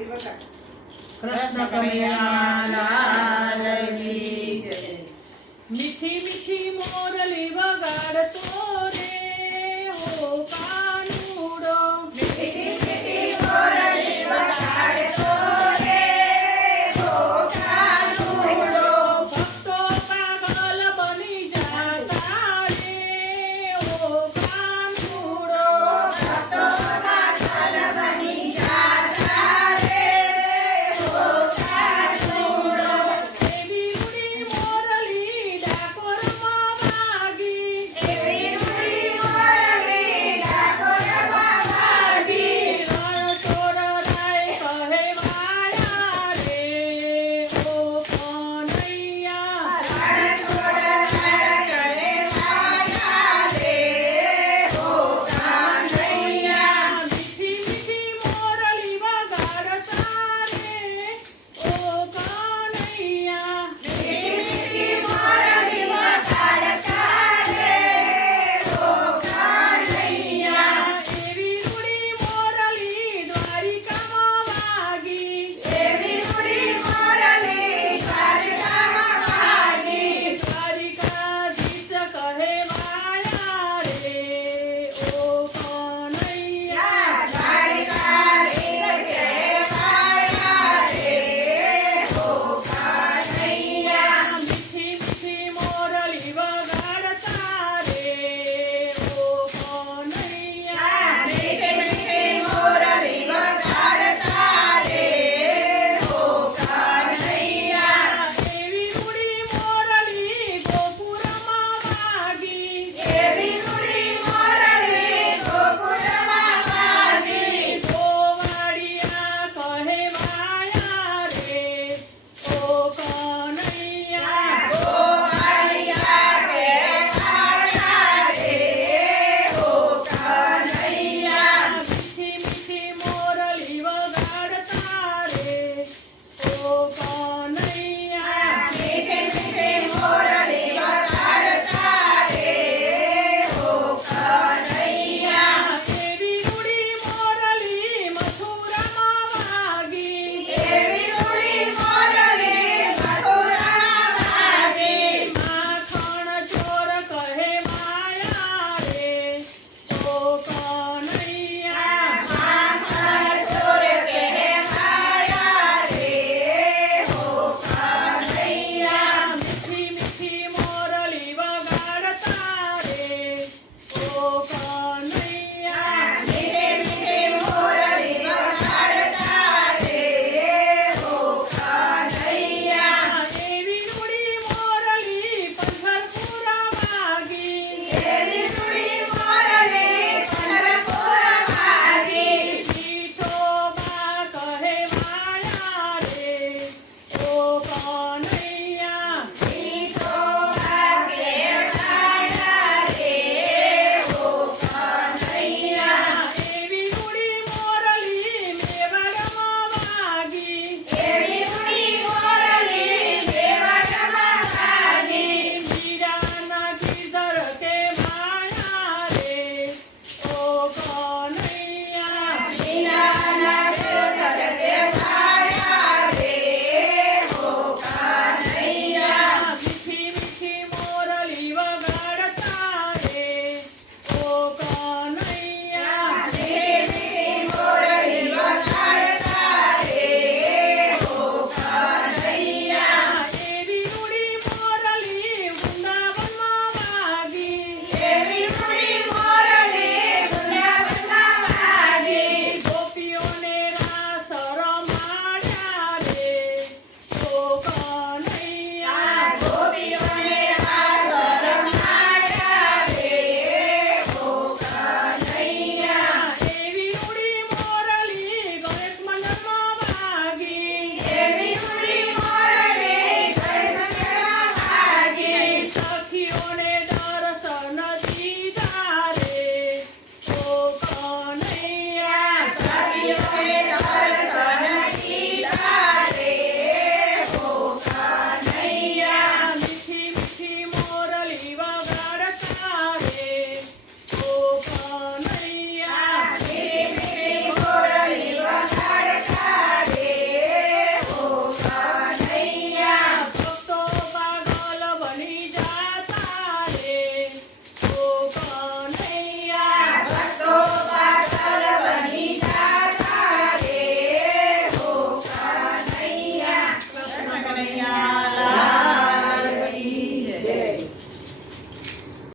કૃષ્ણ જય. મીઠી મીઠી મોરલી વગાડતો રે Yeah.